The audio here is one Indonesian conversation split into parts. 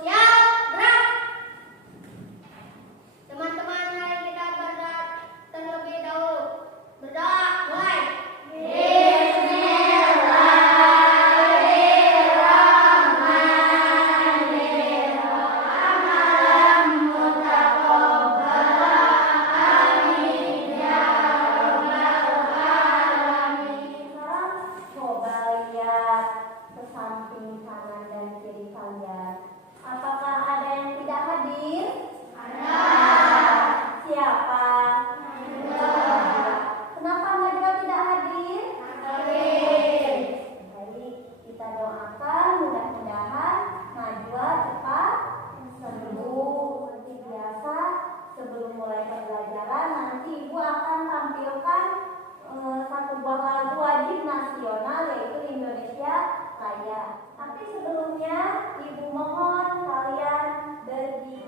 siap, gerak. Teman-teman, mari kita berdoa terlebih dahulu. Berdoa, mulai. Sebelum mulai pembelajaran, nanti Ibu akan tampilkan satu buah lagu wajib nasional, yaitu Indonesia Raya. Tapi sebelumnya Ibu mohon kalian berdiri.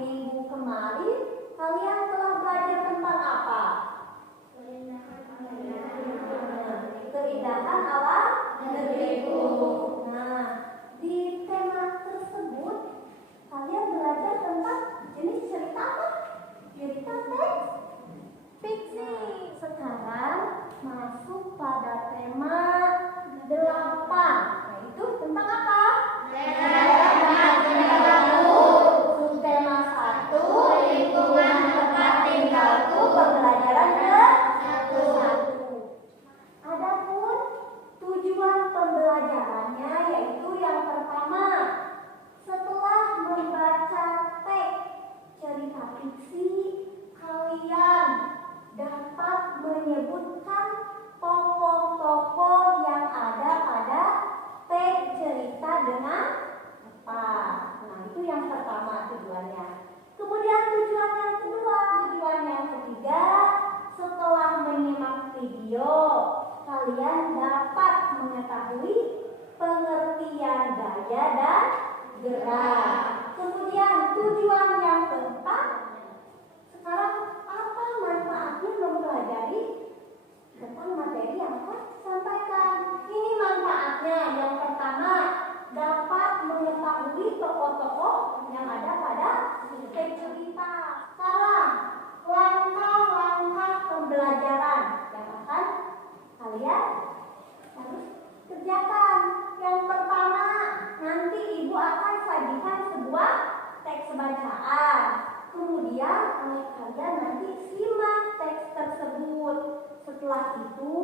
Minggu kemarin kalian telah belajar tentang apa? Keindahan alam negeriku. Nah, di tema tersebut kalian belajar tentang jenis cerita apa? Cerita teks fiksi. Sekarang masuk pada tema 8, yaitu tentang apa? Tema 1, lingkungan tempat tinggalku, pembelajaran ke-1. Adapun tujuan pembelajarannya yaitu yang pertama, setelah membaca teks cerita fiksi, kalian dapat menyebutkan tokoh-tokoh yang ada pada teks cerita dengan apa. Nah, itu yang pertama tujuannya. Kemudian tujuan yang kedua, tujuan yang ketiga, setelah menyimak video, kalian dapat mengetahui pengertian gaya dan gerak. Kemudian tujuan yang keempat, sekarang apa manfaatnya mempelajari tentang materi yang akan sampaikan? Ini manfaatnya. Yang pertama, dapat mengetahui tokoh-tokoh yang ada pada teks cerita. Sekarang, langkah-langkah pembelajaran yang akan kalian harus kerjakan. Yang pertama, nanti Ibu akan sajikan sebuah teks bacaan. Kemudian kalian nanti simak teks tersebut. Setelah itu,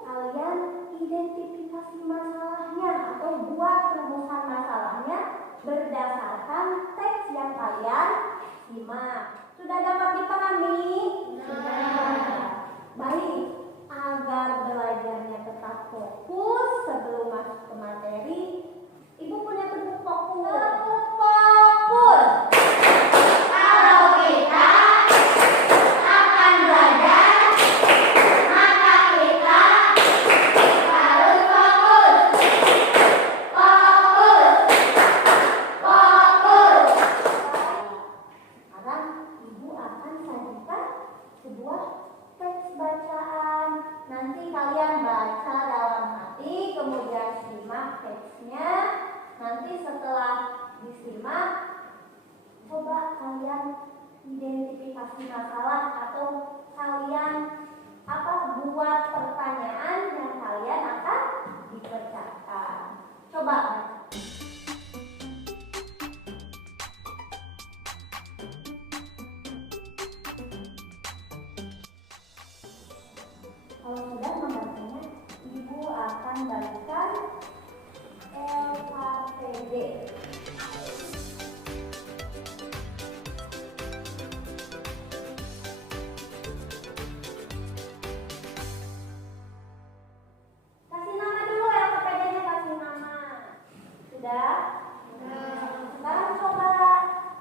kalian identifikasi masalahnya atau buat rumusan masalahnya berdasarkan teks yang kalian simak. Sudah dapat dipahami? Sudah. Baik, agar belajarnya tetap fokus sebelum masuk ke materi, Ibu punya tepuk fokus. Tepuk fokus. Kalau kita akan belajar, maka kita harus fokus. Fokus. Fokus. Sekarang Ibu akan sajikan sebuah teks bacaan. Nanti kalian baca dalam hati, kemudian simak teksnya. Nanti setelah disimak, coba kalian identifikasi masalah atau kalian buat pertanyaan yang kalian akan dikerjakan. Coba. Kalau sudah membacanya, Ibu akan bagikan LKPD. Kasih nama dulu LKPD-nya, kasih nama. Sudah? Sekarang coba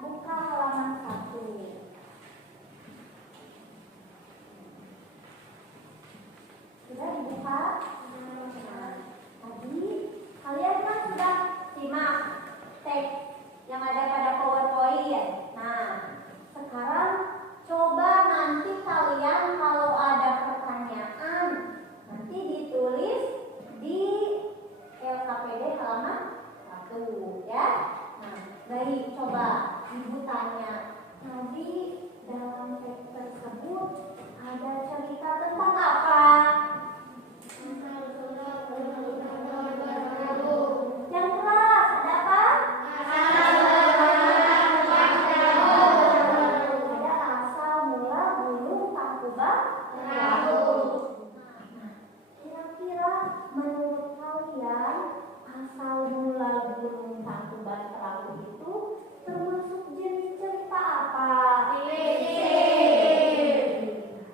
buka halaman 1. Sudah dibuka? Tadi kalian kan sudah simak teks yang ada pada PowerPoint. Nah, sekarang coba nanti kalian kalau ada pertanyaan nanti ditulis di LKPD halaman 1 ya. Nah, baik, coba Ibu tanya. Tadi dalam teks tersebut ada cerita tentang apa? Yang keras, ada apa? Ada asal mula gunung Tangkuban Perahu. Nah, kira-kira menurut kalian asal mula gunung Tangkuban Perahu itu termasuk jenis cerita apa?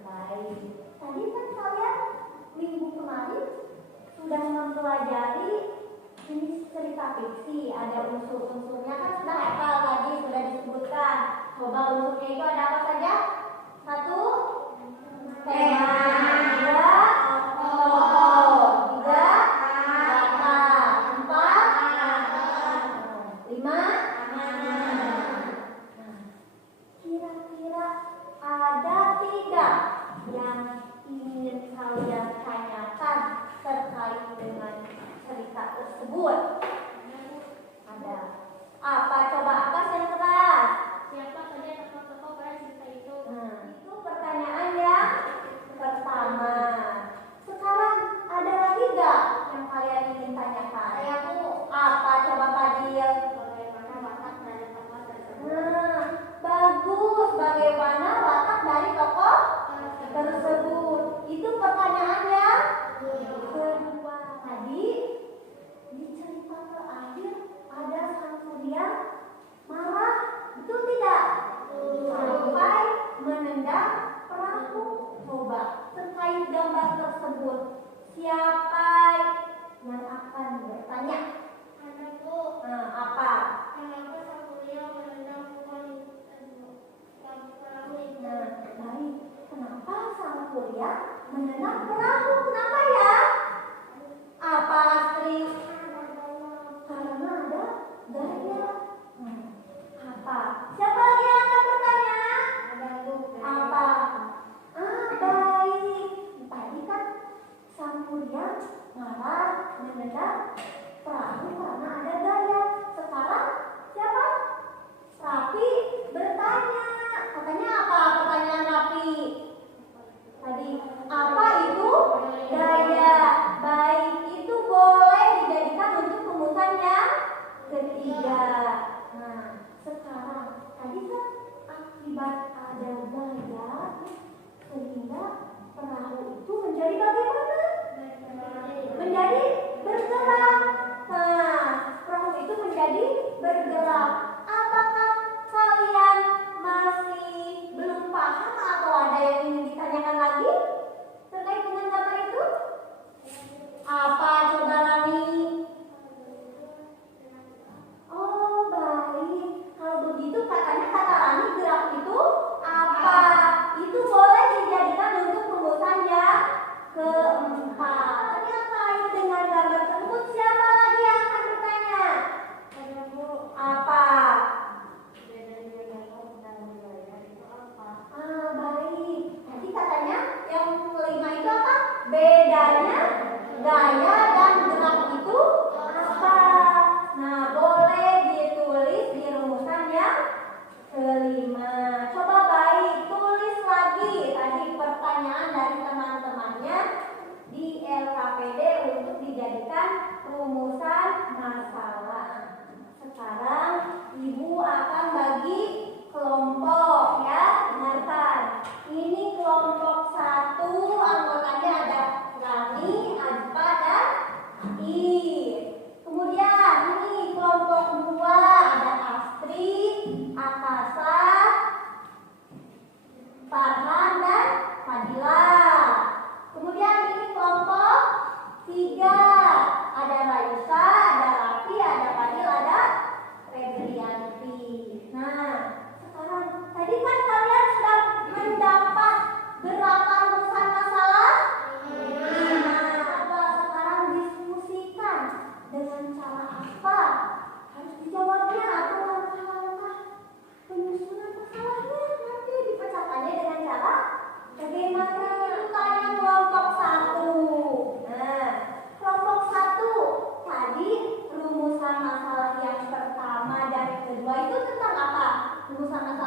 Baik. Tadi kan kalian minggu kemarin sudah mempelajari jenis cerita fiksi. Ada unsur-unsurnya kan sudah hafal tadi, sudah disebutkan. Coba unsurnya itu ada apa saja? 1, tema. 2, tokoh. 3, latar. 4, 5, kira-kira ada tidak yang ingin kalian tanyakan terkait dengan cerita tersebut? Ada. Apa? Coba apa yang keras? Siapa saja tokoh-tokoh pada cerita itu? Itu pertanyaan yang pertama. Sekarang ada lagi nggak yang kalian ingin tanyakan? Apa? Coba Fadil. Bagaimana watak dari tokoh tersebut? Bagus. Bagaimana watak dari tokoh tersebut? Itu pertanyaan yang kedua. Tadi di cerita terakhir ada sang surya marah, betul tidak? Sampai menendang perahu. Coba terkait gambar tersebut, siapa yang akan bertanya? Apa? Kenapa sang surya menendang perahu itu? Baik. Kenapa sang surya menendang perahu? Kenapa ya? Apa Astri? Karena ada gaya. Apa? Siapa lagi yang akan bertanya? Apa? Baik. Tadi kan sang surya marah menendang perahu karena ada gaya. Sekarang siapa? Rapi bertanya. Katanya apa pertanyaan Rapi? Tadi apa itu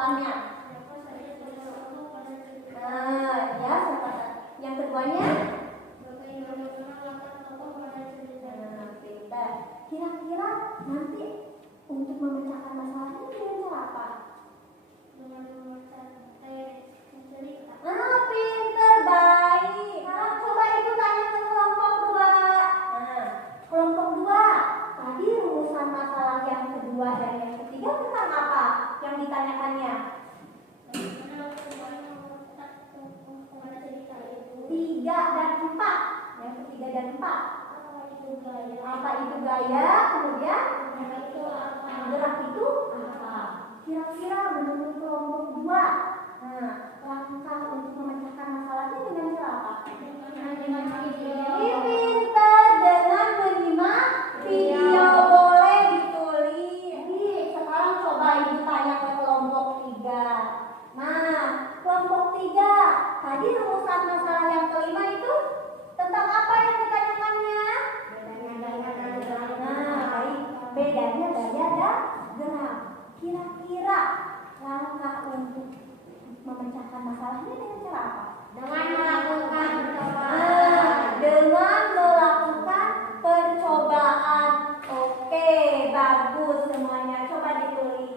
masalahnya. Nah, ya, yang keduanya. Nah, pintar. Kira-kira nanti untuk memecahkan masalahnya dengan cara apa? Ah, pintar, baik. Nah, coba ibu tanya ke kelompok 2. Nah, kelompok 2. Tadi rumusan masalah yang kedua dan yang ketiga tentang apa yang ditanyakannya? 3 dan 4. Yang ketiga dan 4. Apa itu gaya? Kemudian gerak itu apa? Kira-kira menurut kelompok 2. Nah, langkah untuk memecahkan masalahnya dengan cara apa? Pintar, dengan menyimak video. Boleh ditulis. Sekarang coba ibu tanya ke kelompok 3. Nah, kelompok 3. Tadi rumusan masalah yang kelima itu tentang apa yang ditanyakannya? Nah, baik. Bedanya gaya dan gerak. Kira-kira langkah untuk memecahkan masalahnya dengan cara apa? Dengan melakukan percobaan. Oke, bagus semuanya. Coba ditulis.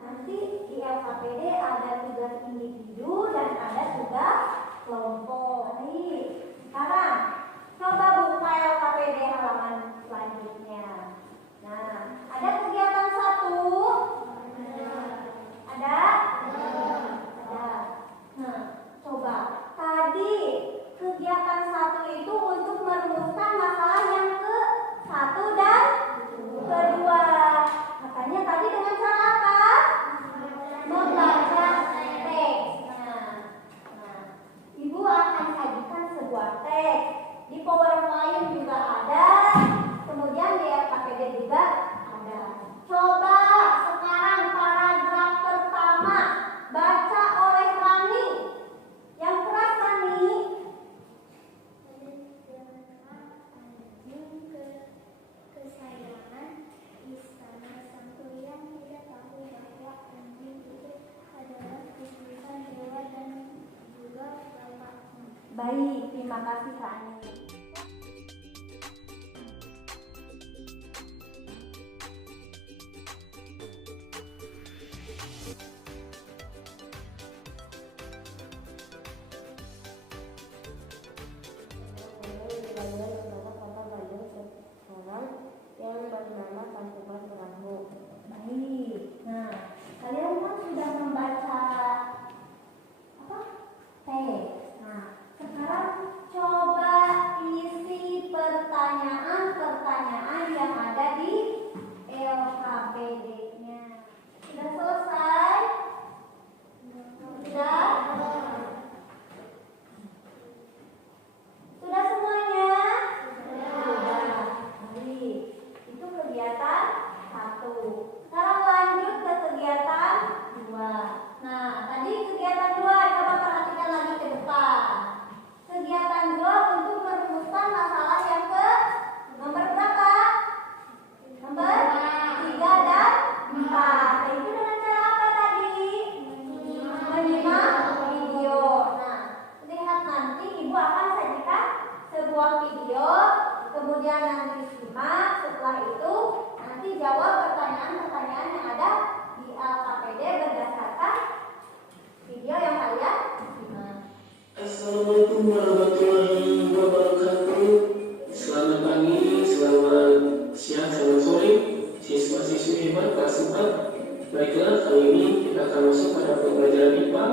Nanti di LKPD ada tugas individu dan ada tugas kelompok. Baik. Sekarang coba buka LKPD halaman selanjutnya. Nah, ada kegiatan 1. Ada? Ada. Nah, coba. Tadi kegiatan 1 itu untuk merumuskan masalah yang ke-1 dan kedua. Makanya tadi dengan cara apa? Membaca teks. Nah, ibu akan sajikan sebuah teks. Di PowerPoint juga ada. Kemudian di LKPD juga ada. Coba sekarang paragraf pertama baca oleh Rani. Yang keras Rani. Kesayangan istana sang kuliah tidak tahu bahwa anjing itu adalah titipan dewa dan juga bapaknya. Baik, terima kasih Rani. Yang bernama Tangkuban Perahu. Baik. Nah, kalian kan sudah membaca apa? Teks. Nah, sekarang coba isi pertanyaan-pertanyaan yang ada di LKPD-nya. Sudah selesai? Sudah? Sudah semuanya? Sudah. Baik. Itu kegiatan 1. Sekarang lanjut ke kegiatan 2. Nah, tadi kegiatan 2 coba perhatikan lagi ke depan. Kegiatan 2 untuk merumuskan masalah yang ke nomor berapa? Nomor 3 dan 4. Itu dengan cara apa tadi? Menyimak video. Nah, lihat nanti ibu akan sajikan sebuah video. Kemudian nanti simak, setelah itu nanti jawab pertanyaan-pertanyaan yang ada di LKPD berdasarkan video yang kalian simak. Assalamualaikum warahmatullahi wabarakatuh. Selamat pagi, selamat siang, selamat sore, siswa-siswi hebat kelas 4. Baiklah, kali ini kita akan masuk pada pembelajaran IPA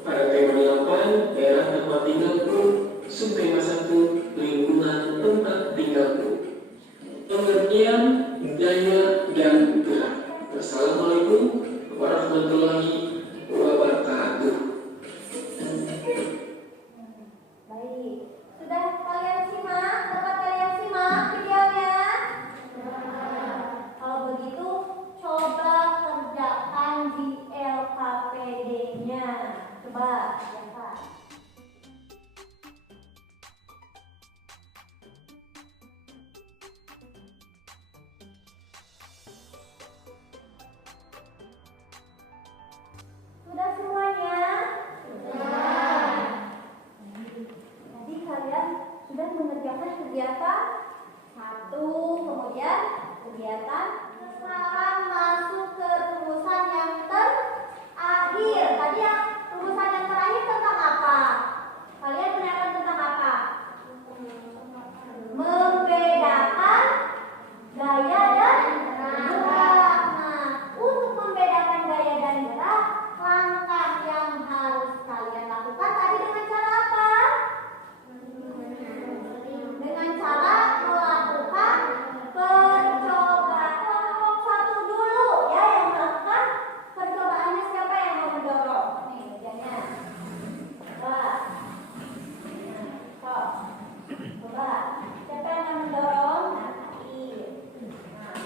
pada tema 8, daerah tempat tinggalku, subtema 1, lingkungan tempat tinggalku. Pengertian gaya dan gerak. Assalamualaikum warahmatullahi wabarakatuh. Baik, sudah kalian simak? Dapat kalian simak videonya? Kalau begitu, coba kerjakan di LKPD-nya. Coba, kerjakan. kan? Sekarang masuk ke rumusan yang terakhir. Tadi yang rumusan yang terakhir tentang apa? Kalian menanyakan tentang apa? Membedakan gaya dan gerak. Nah, untuk membedakan gaya dan gerak, langkah yang harus kalian lakukan tadi dengan cara apa? Dengan cara melakukan percobaan. Kelompok satu dulu ya yang melakukan percobaannya. Siapa yang mau mendorong? Nih mejanya. Coba. Coba. Siapa yang mau mendorong? Nah,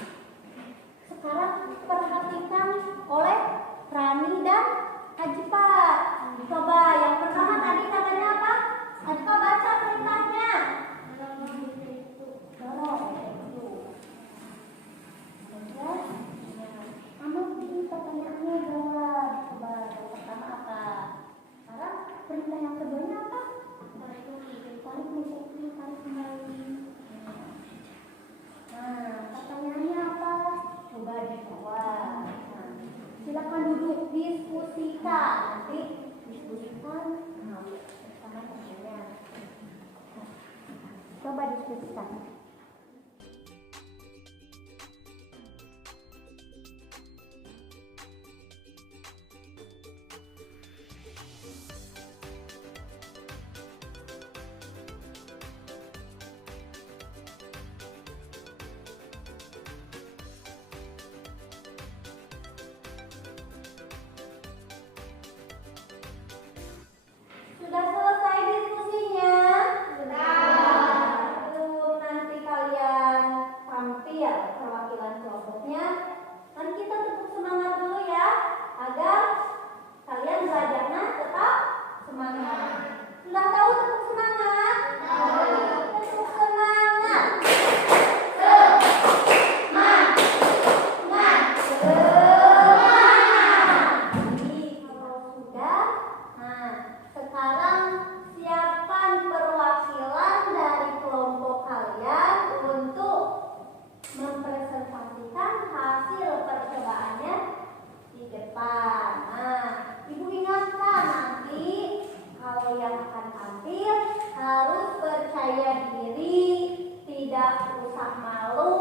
sekarang perhatikan oleh Rani dan Ajipar. Coba yang pertama tadi katanya apa? Ajipar baca perintahnya. Dorong. Kamu pilih pertanyaannya jawab. Coba yang pertama apa? Sekarang perintah yang keduanya apa? Tarik kembali. Nah, pertanyaannya apa? Coba dijawab. Nah, silakan duduk diskusikan. Nanti diskusikan. Nah, bersama temannya. Coba diskusikan. Sudah selesai diskusinya? Sudah. Sebelum nanti kalian tampil perwakilan kelompoknya, kan kita tetap semangat dulu ya, agar kalian belajarnya tetap semangat. Sudah tahu tetap semangat? Tetap semangat. Jadi kalau sudah, nah sekarang siapkan perwakilan dari kelompok kalian untuk mempresentasikan hasil percobaannya di depan. Nah, Ibu ingatkan nanti kalau yang akan tampil harus percaya diri, tidak usah malu,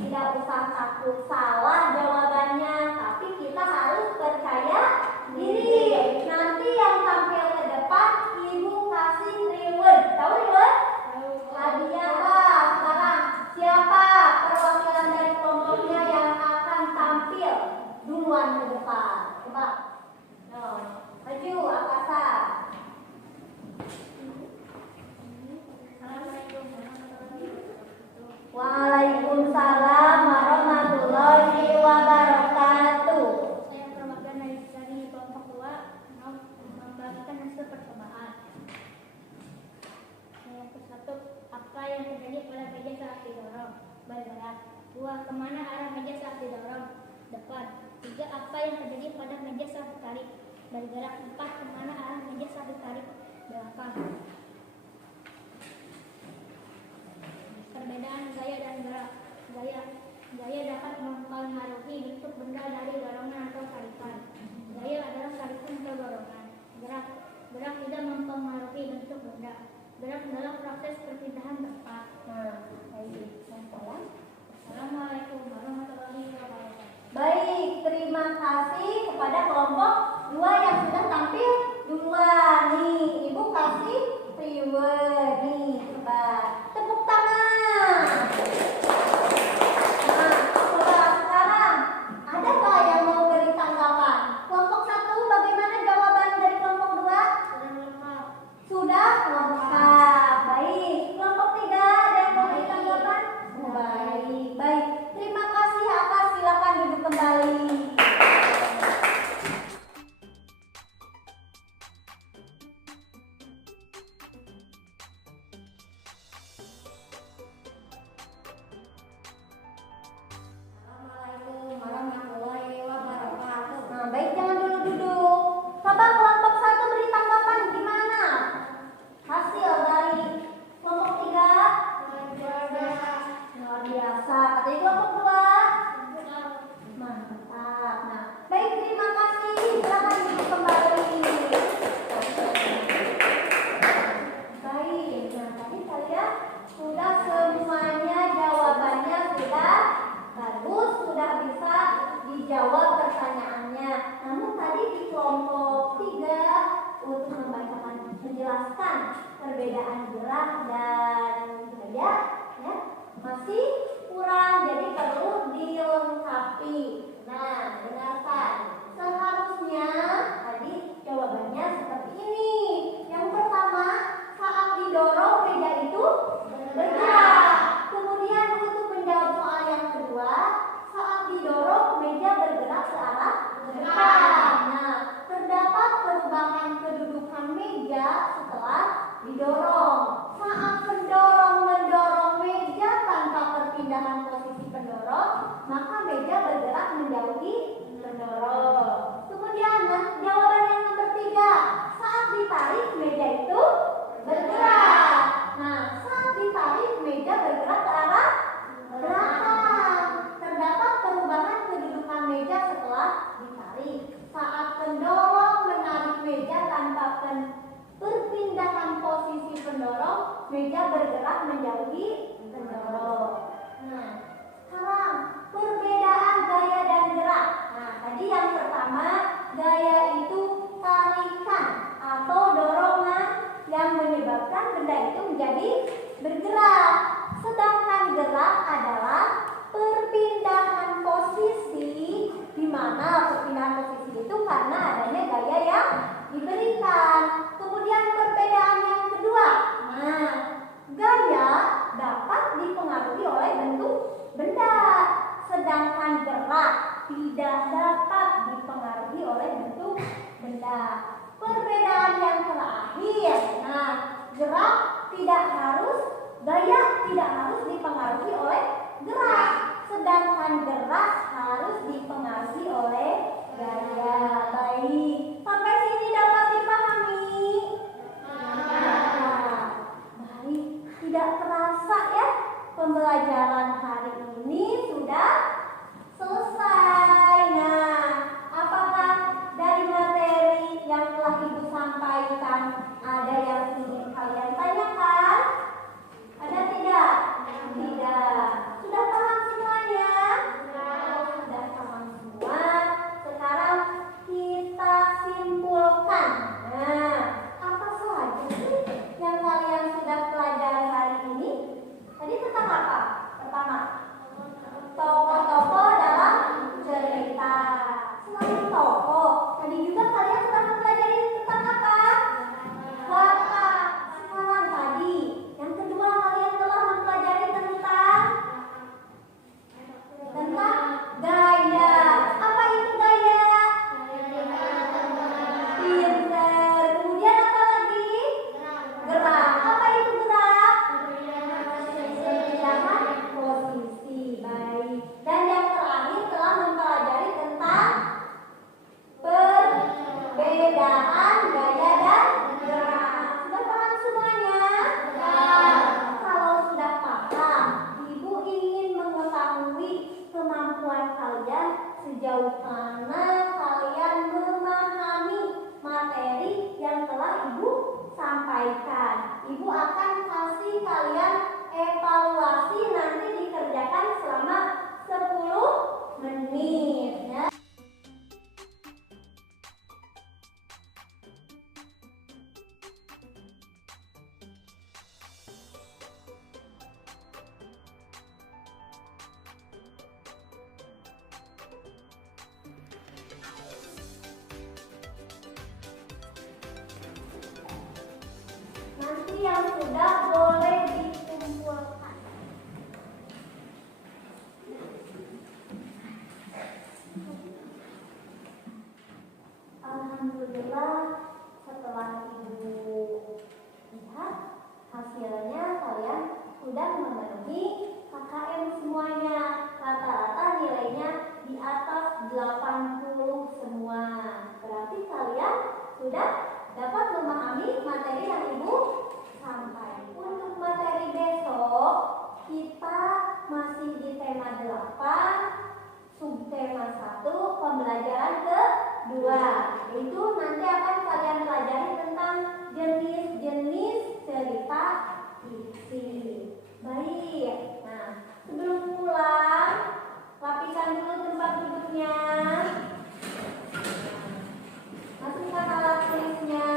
tidak usah takut salah jawabannya, tapi kita harus percaya diri. Nanti yang tampil ke depan, Ibu kasih reward. Tahu reward? Hadiah. Sekarang siapa perwakilan dari kelompoknya yang akan tampil duluan ke depan? Coba. Maju, Akasa. Waalaikumsalam warahmatullahi wabarakatuh. Saya perwakilan dari kelompok 2 mau membagikan hasil percobaan. Yang ke-1, apa yang terjadi pada meja saat didorong? Bergerak. 2, kemana arah meja saat didorong? Depan. 3, apa yang terjadi pada meja saat ditarik? Bergerak. 4, kemana arah meja saat ditarik? Belakang. Perbedaan gaya dan gerak. Gaya dapat mempengaruhi bentuk benda dari dorongan atau tarikan. Gaya adalah tarikan atau dorongan. Gerak tidak mempengaruhi bentuk benda. Gerak dalam proses perpindahan tempat. Assalamualaikum warahmatullahi wabarakatuh. Baik, terima kasih kepada kelompok 2 yang sudah tampil duluan. Nih, Ibu kasih reward. Nih, coba tepuk tangan. Nah, coba sekarang ada nggak yang mau beri tanggapan? Kelompok 1 bagaimana jawaban dari kelompok 2? Sudah lengkap. Baik. Kelompok 3 ada yang mau beri tanggapan? Baik. Terima kasih, Akas. Silakan duduk kembali. Assalamualaikum warahmatullahi wabarakatuh. Nah, baik, jangan dulu duduk. Coba kelompok 1 beri tanggapan gimana hasil dari kelompok 3? Luar biasa. Katanya kelompok 2? menjelaskan perbedaan gerak dan gaya ya masih kurang, jadi perlu dilengkapi. Nah, dengarkan. Seharusnya tadi jawabannya seperti ini. Yang pertama, saat didorong meja itu bergerak. Kemudian untuk menjawab soal yang kedua, saat didorong meja bergerak ke arah depan. Nah, terdapat perubahan kedudukan meja setelah didorong. Saat pendorong mendorong meja tanpa perpindahan posisi pendorong, maka meja bergerak menjauhi pendorong. Kemudian jawaban yang nomor 3, saat ditarik meja itu bergerak. Nah, saat ditarik meja bergerak ke arah belakang. Terdapat perubahan kedudukan meja setelah ditarik. Saat pendorong menarik meja tanpa perpindahan posisi pendorong, meja bergerak menjauhi pendorong. Nah, sekarang perbedaan gaya dan gerak. Nah, tadi yang pertama, gaya itu tarikan atau dorongan yang menyebabkan benda itu menjadi bergerak. Sedangkan gerak adalah perpindahan posisi, di mana perpindahan posisi itu karena adanya gaya yang diberikan. Kemudian perbedaan yang kedua, nah, gaya dapat dipengaruhi oleh bentuk benda, sedangkan gerak tidak dapat dipengaruhi oleh bentuk benda. Perbedaan yang terakhir, nah, gerak tidak harus, gaya tidak harus dipengaruhi oleh gerak, sedangkan gerak harus dipengaruhi oleh gaya. Baik, sampai sini dapat dipahami? Nah, baik, tidak terasa ya, pembelajaran hari ini sudah selesai. Nah, apakah dari materi yang telah Ibu sampaikan ada yang ingin kalian tanyakan? Ada tidak? Tidak. Sudah paham semuanya? Sudah paham semua. Sekarang kita simpulkan. Nah, apa saja sih yang kalian sudah pelajari hari ini? Tadi tentang apa? Pertama, tokoh-tokoh dalam cerita. Selain tokoh, tadi juga kalian sudah mempelajari tentang apa? Watak. Sekarang tadi, yang kedua kalian telah mempelajari tentang gaya. Apa itu gaya? Pinter. Kemudian apa lagi? Gerak. Apa itu gerak? Perpindahan posisi. Baik. Dan yang terakhir telah mempelajari tentang perbedaan gaya dan gerak. Sudah paham semuanya? Kalau sudah paham, Ibu ingin mengetahui kemampuan kalian sejauh mana kalian memahami materi yang telah Ibu sampaikan. Ibu akan kasih kalian evaluasi, nanti dikerjakan selama 10 menit ya. Nanti yang sudah boleh dikumpulkan. Alhamdulillah, setelah Ibu lihat hasilnya kalian sudah memenuhi KKM semuanya. Rata-rata nilainya di atas 80 semua. Berarti kalian sudah dapat memahami materi yang Ibu sampaikan. Untuk materi besok kita masih di tema 8, subtema 1, pembelajaran kedua. Itu nanti akan kalian pelajari tentang jenis-jenis cerita fiksi. Baik. Nah, sebelum pulang, rapikan dulu tempat duduknya. Masukkan alat tulisnya.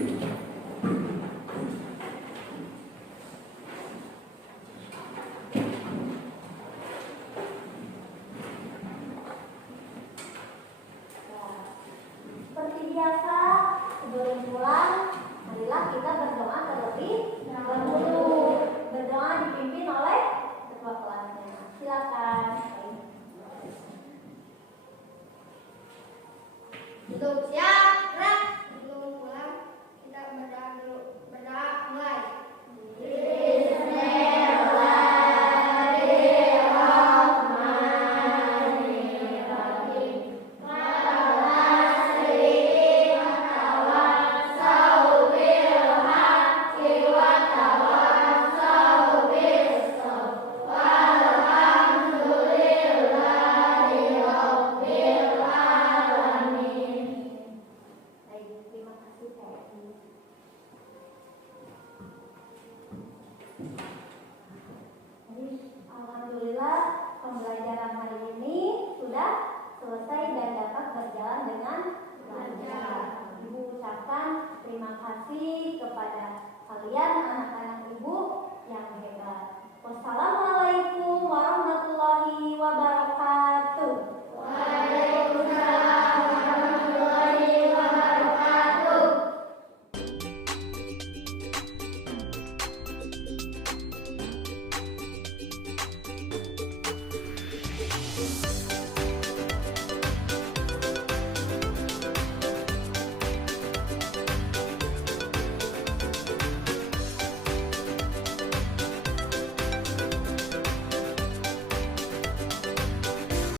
Seperti biasa, sebelum pulang, marilah kita berdoa terlebih dahulu. Berdoa dipimpin oleh ketua kelasnya. Silakan. Untuk siap.